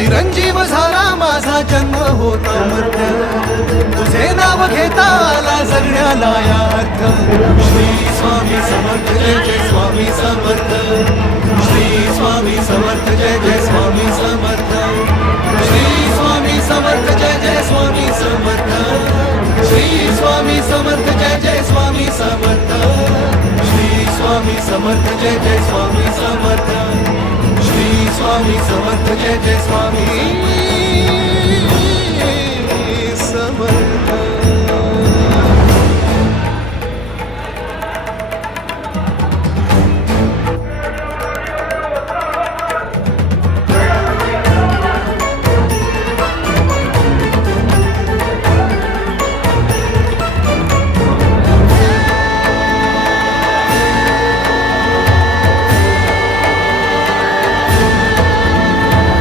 चिरंजीव झाला माझा जन्म होता मर्त्य, तुझे नाव घेता आला जगण्याला यार्थ. श्री स्वामी समर्थ जय जय स्वामी समर्थ, श्री स्वामी समर्थ जय जय स्वामी समर्थ, श्री स्वामी समर्थ जय जय स्वामी समर्थ, श्री स्वामी समर्थ जय जय स्वामी समर्थ, श्री स्वामी समर्थ जय जय स्वामी समर्थ, श्री स्वामी समर्थ जय जय स्वामी